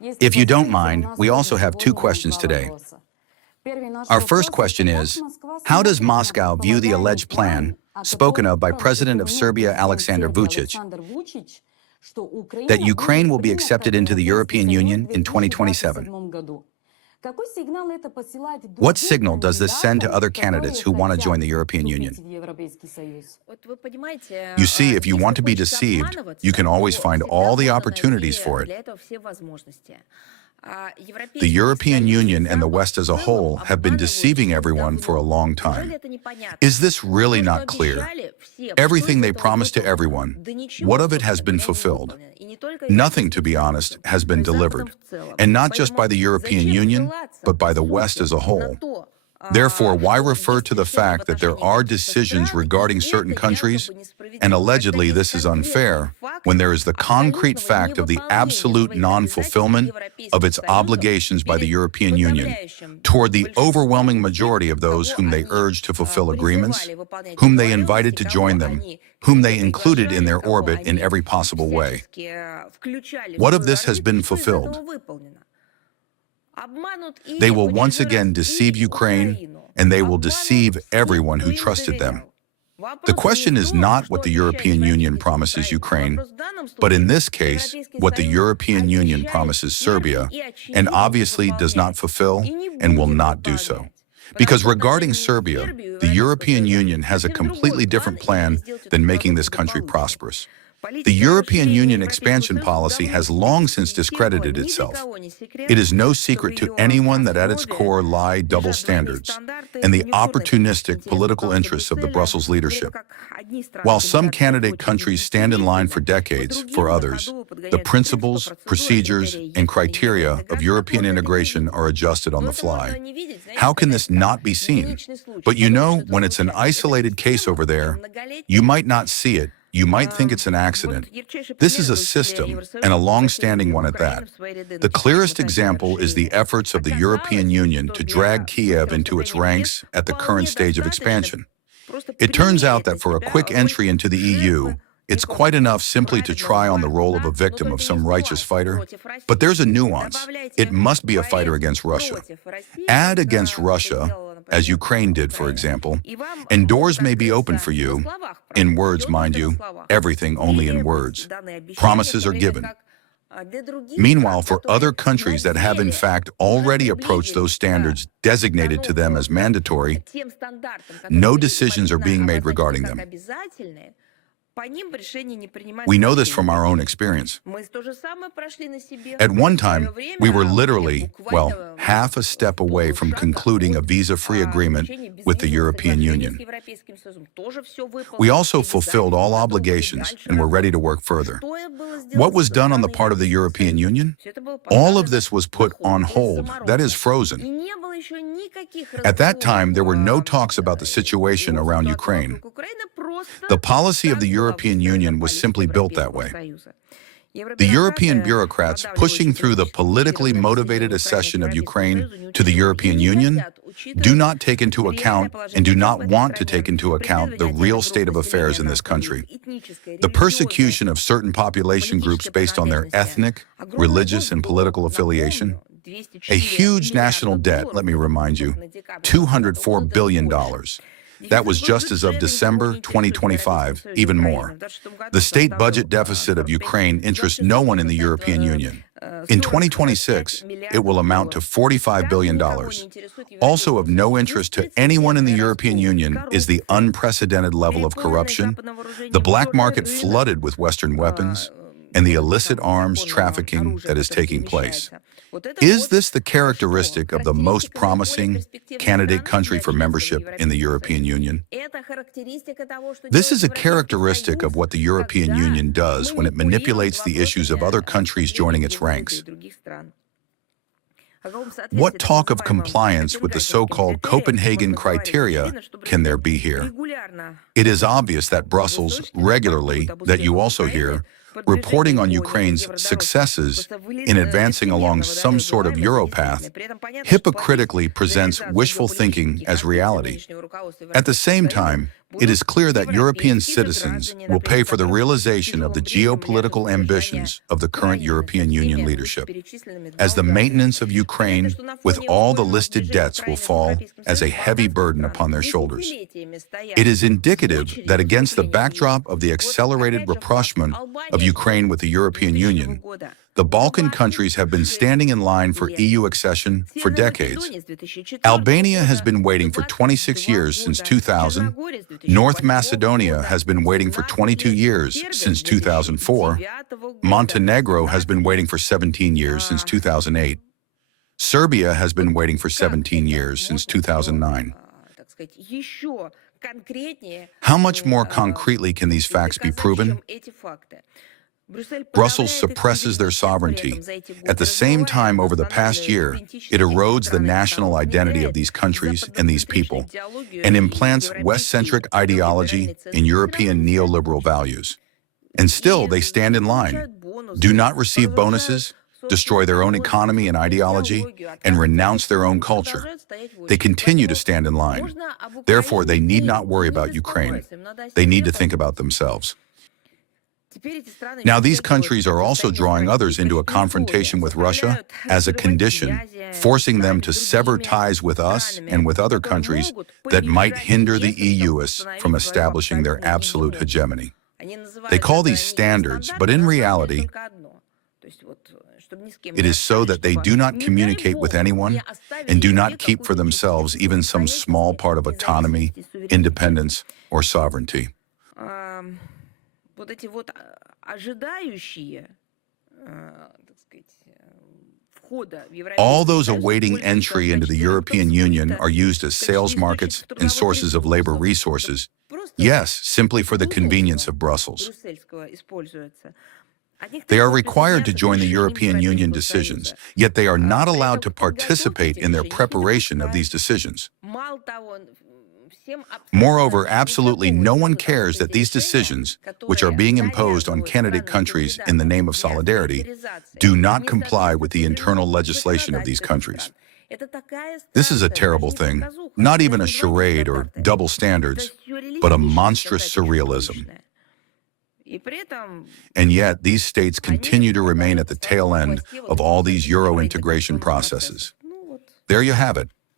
If you don't mind, we also have two questions today. Our first question is, how does Moscow view the alleged plan, spoken of by President of Serbia Alexander Vučić, that Ukraine will be accepted into the European Union in 2027? What signal does this send to other candidates who want to join the European Union? You see, if you want to be deceived, you can always find all the opportunities for it. The European Union and the West as a whole have been deceiving everyone for a long time. Is this really not clear? Everything they promised to everyone, what of it has been fulfilled? Nothing, to be honest, has been delivered. And not just by the European Union, but by the West as a whole. Therefore, why refer to the fact that there are decisions regarding certain countries, and allegedly this is unfair, when there is the concrete fact of the absolute non-fulfillment of its obligations by the European Union toward the overwhelming majority of those whom they urged to fulfill agreements, whom they invited to join them, whom they included in their orbit in every possible way? What of this has been fulfilled? They will once again deceive Ukraine, and they will deceive everyone who trusted them. The question is not what the European Union promises Ukraine, but in this case, what the European Union promises Serbia, and obviously does not fulfill and will not do so. Because regarding Serbia, the European Union has a completely different plan than making this country prosperous. The European Union expansion policy has long since discredited itself. It is no secret to anyone that at its core lie double standards and the opportunistic political interests of the Brussels leadership. While some candidate countries stand in line for decades, for others, the principles, procedures, and criteria of European integration are adjusted on the fly. How can this not be seen? But you know, when it's an isolated case over there, you might not see it. You might think it's an accident. This is a system, and a long-standing one at that. The clearest example is the efforts of the European Union to drag Kiev into its ranks at the current stage of expansion. It turns out that for a quick entry into the EU, it's quite enough simply to try on the role of a victim of some righteous fighter. But there's a nuance. It must be a fighter against Russia. Add against Russia, as Ukraine did, for example, and doors may be open for you, in words, mind you, everything only in words. Promises are given. Meanwhile, for other countries that have in fact already approached those standards designated to them as mandatory, no decisions are being made regarding them. We know this from our own experience. At one time, we were literally, half a step away from concluding a visa-free agreement with the European Union. We also fulfilled all obligations and were ready to work further. What was done on the part of the European Union? All of this was put on hold, that is, frozen. At that time, there were no talks about the situation around Ukraine. The policy of the European Union was simply built that way. The European bureaucrats pushing through the politically motivated accession of Ukraine to the European Union do not take into account and do not want to take into account the real state of affairs in this country. The persecution of certain population groups based on their ethnic, religious, and political affiliation. A huge national debt, let me remind you, $204 billion. That was just as of December 2025, even more. The state budget deficit of Ukraine interests no one in the European Union. In 2026, it will amount to $45 billion. Also of no interest to anyone in the European Union is the unprecedented level of corruption, the black market flooded with Western weapons, and the illicit arms trafficking that is taking place. Is this the characteristic of the most promising candidate country for membership in the European Union? This is a characteristic of what the European Union does when it manipulates the issues of other countries joining its ranks. What talk of compliance with the so-called Copenhagen criteria can there be here? It is obvious that Brussels regularly, that you also hear, reporting on Ukraine's successes in advancing along some sort of Europath, hypocritically presents wishful thinking as reality. At the same time, It is clear that European citizens will pay for the realization of the geopolitical ambitions of the current European Union leadership, as the maintenance of Ukraine with all the listed debts will fall as a heavy burden upon their shoulders. It is indicative that against the backdrop of the accelerated rapprochement of Ukraine with the European Union, the Balkan countries have been standing in line for EU accession for decades. Albania has been waiting for 26 years since 2000. North Macedonia has been waiting for 22 years since 2004. Montenegro has been waiting for 17 years since 2008. Serbia has been waiting for 17 years since 2009. How much more concretely can these facts be proven? Brussels suppresses their sovereignty. At the same time, over the past year, it erodes the national identity of these countries and these people, and implants West-centric ideology in European neoliberal values. And still, they stand in line, do not receive bonuses, destroy their own economy and ideology, and renounce their own culture. They continue to stand in line. Therefore, they need not worry about Ukraine. They need to think about themselves. Now, these countries are also drawing others into a confrontation with Russia as a condition, forcing them to sever ties with us and with other countries that might hinder the EUists from establishing their absolute hegemony. They call these standards, but in reality, it is so that they do not communicate with anyone and do not keep for themselves even some small part of autonomy, independence, or sovereignty. All those awaiting entry into the European Union are used as sales markets and sources of labor resources, yes, simply for the convenience of Brussels. They are required to join the European Union decisions, yet they are not allowed to participate in their preparation of these decisions. Moreover, absolutely no one cares that these decisions, which are being imposed on candidate countries in the name of solidarity, do not comply with the internal legislation of these countries. This is a terrible thing, not even a charade or double standards, but a monstrous surrealism. And yet, these states continue to remain at the tail end of all these Euro integration processes. There you have it.